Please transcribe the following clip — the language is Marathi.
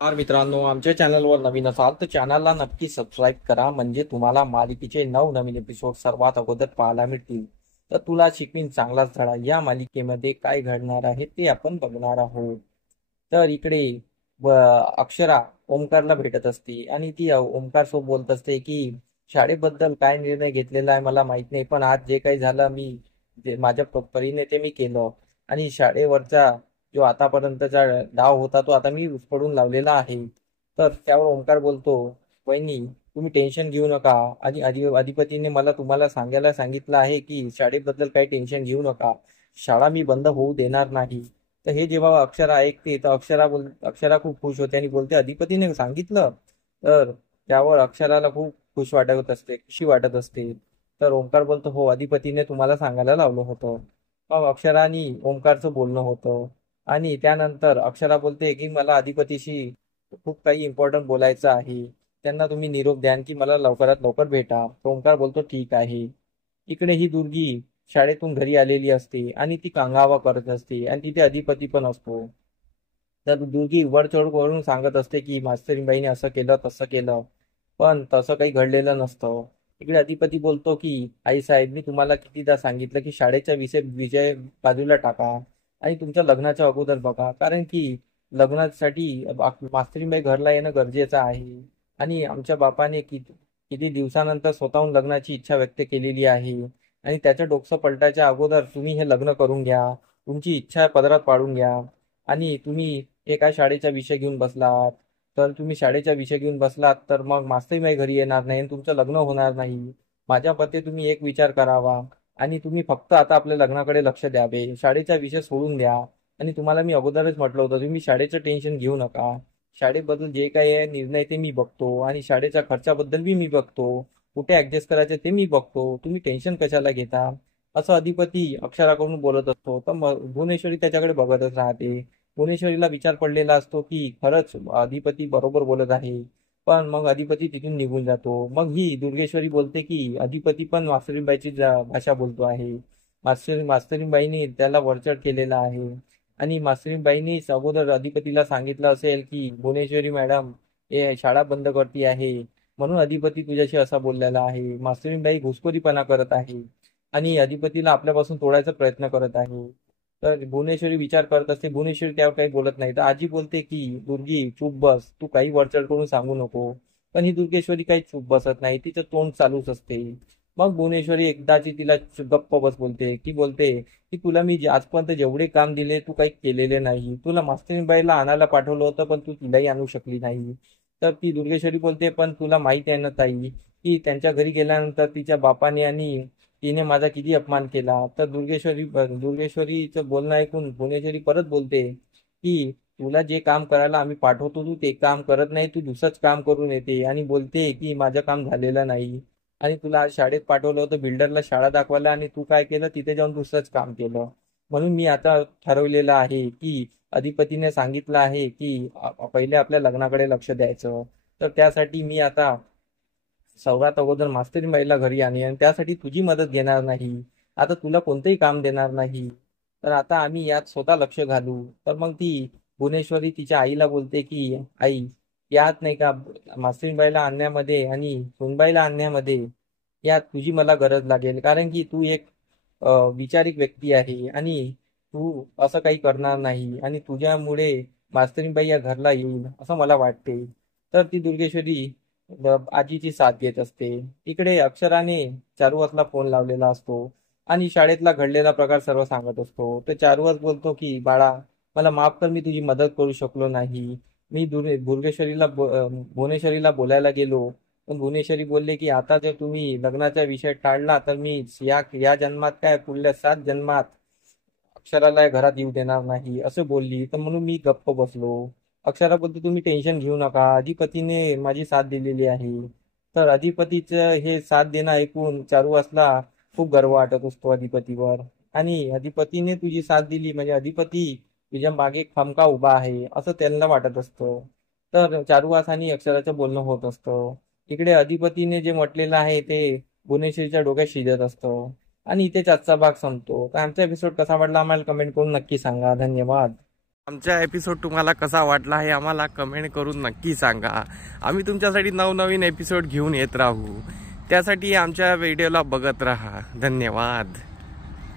मित्रांनो, आमच्या चॅनलवर नवीन असाल तर चॅनलला नक्की सबस्क्राईब करा, म्हणजे तुम्हाला मालिकेचे नवनवीन एपिसोड सर्वात अगोदर पाहायला मिळतील. तर तुला शिकवीन चांगलाच धडा या मालिकेमध्ये काय घडणार आहे ते आपण बघणार आहोत. तर इकडे व अक्षरा ओमकारला भेटत असते आणि ती ओमकार सोबत बोलत असते की शाळेबद्दल काय निर्णय घेतलेला आहे मला माहित नाही, पण आज जे काही झालं मी माझ्या परीने ते मी केलं. आणि शाळेवरचा जो आतापर्यंतचा डाव होता तो आता मी उचलून लावलेला आहे. तर त्यावर ओंकार बोलतो, वहिनी तुम्ही टेन्शन घेऊ नका. आणि अधिपतीने मला तुम्हाला सांगायला सांगितलं आहे की शाळेबद्दल काही टेन्शन घेऊ नका, शाळा मी बंद होऊ देणार नाही. तर हे जेव्हा अक्षरा ऐकते तर अक्षरा खूप खुश होते आणि बोलते अधिपतीने सांगितलं. तर त्यावर अक्षराला खूप खुशी वाटत असते. तर ओंकार बोलतो, हो अधिपतीने तुम्हाला सांगायला लावलं होतं. मग अक्षरा आणि ओंकारचं बोलणं होतं. आणि त्यानंतर अक्षरा बोलते की मला अधिपतीशी खूप काही इम्पॉर्टंट बोलायचं आहे, त्यांना तुम्ही निरोप द्यान की मला लवकरात लवकर भेटा. तो ओंकार बोलतो ठीक आहे. इकडे ही दुर्गी शाळेतून घरी आलेली असते आणि ती कांगावा करत असते आणि तिथे अधिपती पण असतो. तर दुर्गी वरचढ करून सांगत असते की मास्तरीबाईने असं केलं तसं केलं, पण तसं काही घडलेलं नसतं. इकडे अधिपती बोलतो की आई साहेब, मी तुम्हाला कितीदा सांगितलं की शाळेचा विषय बाजूला टाका आणि तुमच्या लग्नाच्या अगोदर बघा, कारण की लग्नासाठी मास्तरीबाई घरला येणं गरजेचं आहे. आणि आमच्या बापाने किती किती दिवसानंतर स्वतःहून लग्नाची इच्छा व्यक्त केलेली आहे. आणि त्याचं डोकं पलटायच्या अगोदर तुम्ही हे लग्न करून घ्या, तुमची इच्छा पदरात पाडून घ्या. आणि तुम्ही हे काय शाळेचा विषय घेऊन बसलात, तर तुम्ही शाळेचा विषय घेऊन बसलात तर मग मास्तरीबाई घरी येणार नाही आणि तुमचं लग्न होणार नाही. माझ्या मते तुम्ही एक विचार करावा आणि तुम्ही फक्त आता आपल्या लग्नाकडे लक्ष द्यावे, शाळेचा विषय सोडून द्या. आणि तुम्हाला मी अगोदरच म्हटलं होतं तुम्ही शाळेचं टेन्शन घेऊ नका, शाळेबद्दल जे काही आहे निर्णय ते मी बघतो आणि शाळेच्या खर्चाबद्दल बी मी बघतो, कुठे ऍडजस्ट करायचे ते मी बघतो, तुम्ही टेन्शन कशाला घेता. असं अधिपती अक्षराकडून बोलत असतो. तर भुवनेश्वरी त्याच्याकडे बघतच राहते. भुवनेश्वरीला विचार पडलेला असतो की खरंच अधिपती बरोबर बोलत आहे. पण मग अधिपती तिथून निघून जातो. मग ही दुर्गेश्वरी बोलते की अधिपती पण मास्तरीबाईची भाषा बोलतो आहे. मास्तरीबाईने त्याला वरचढ केलेला आहे. आणि मास्तरीबाईंनीच अगोदर अधिपतीला सांगितलं असेल की भुवनेश्वरी मॅडम हे शाळा बंद करती आहे, म्हणून अधिपती तुझ्याशी असा बोललेला आहे. मास्तरीबाई घुसखोरीपणा करत आहे आणि अधिपतीला आपल्यापासून तोडायचा प्रयत्न करत आहे. तर भुवनेश्वरी विचार करत असते. भुवनेश्वरी त्यावर काही बोलत नाही. तर आजी बोलते की दुर्गी चूप बस, तू काही वरचढ करून सांगू नको. पण ही दुर्गेश्वरी काही चूप बसत नाही, तिचं तोंड चालूच असते. मग भुवनेश्वरी एकदाची तिला गप्प बस बोलते. ती बोलते की तुला मी आजपर्यंत जेवढे काम दिले तू काही केलेले नाही, तुला मास्तरीबाईला आणायला पाठवलं होतं पण तू तिलाही आणू शकली नाही. तर ती दुर्गेश्वरी बोलते पण तुला माहिती आहे ना ताई, की त्यांच्या घरी गेल्यानंतर तिच्या बापाने आणि तिने माझा किती अपमान केला. तर दुर्गेश्वरीचं बोलणं ऐकून भुवनेश्वरी परत बोलते की तुला जे काम करायला आम्ही पाठवतो तू ते काम करत नाही, तू दुसरंच काम करून येते आणि बोलते की माझं काम झालेलं नाही. आणि तुला आज शाळेत पाठवलं होतं बिल्डरला शाळा दाखवायला आणि तू काय केलं, तिथे जाऊन दुसरंच काम केलं. म्हणून मी आता ठरवलेलं आहे की अधिपतीने सांगितलं आहे की पहिले आपल्या लग्नाकडे लक्ष द्यायचं. तर त्यासाठी मी आता सर्वात अगोदर मास्तरीबाईला घरी आणीन आणि त्यासाठी तुझी मदत घेणार नाही. आता तुला कोणतंही काम देणार नाही. तर आता आम्ही यात स्वतः लक्ष घालू. तर मग ती भुवनेश्वरी तिच्या आईला बोलते की आई, यात नाही का मास्तरीबाईला आणण्यामध्ये आणि सुनबाईला आणण्यामध्ये यात तुझी मला गरज लागेल, कारण की तू एक विचारिक व्यक्ती आहे आणि तू असं काही करणार नाही आणि तुझ्यामुळे मास्तरीबाई या घरला येईल असं मला वाटते. तर ती दुर्गेश्वरी आजीची साथ घेत असते. इकडे अक्षराने चारुहासला फोन लावलेला असतो आणि शाळेतला घडलेला प्रकार सर्व सांगत असतो. तर चारुहास बोलतो की बाळा, मला माफ कर, मी तुझी मदत करू शकलो नाही. मी भुवनेश्वरीला बोलायला गेलो, पण भुवनेश्वरी बोलले की आता जर तुम्ही लग्नाचा विषय टाळला तर मी या या जन्मात काय पुढल्या 7 जन्मात अक्षराला या घरात येऊ देणार नाही असं बोलली. तर म्हणून मी गप्प बसलो. अक्षरा बोलते तुम्ही टेन्शन घेऊ नका, अधिपतीने माझी साथ दिलेली आहे. तर अधिपतीचं हे साथ देणं ऐकून चारुहासला खूप गर्व वाटत असतो अधिपतीवर. आणि अधिपतीने तुझी साथ दिली म्हणजे अधिपती तुझ्या मागे खमका उभा आहे असं त्यांना वाटत असतं. तर चारुहास आणि अक्षराचं बोलणं होत असतं. इकडे अधिपतीने जे म्हटलेलं आहे ते भुवनेश्वरीच्या डोक्यात शिजत असतं. आणि इथेच आजचा भाग संपतो. तर आमचा एपिसोड कसा वाटला आम्हाला कमेंट करून नक्की सांगा. धन्यवाद. आमचा एपिसोड तुम्हाला कसा वाटला हे आम्हाला कमेंट करून नक्की सांगा। आम्ही तुमच्यासाठी नवनवीन एपिसोड घेऊन येत राहू, त्यासाठी आमच्या व्हिडिओला बघत राहा। धन्यवाद।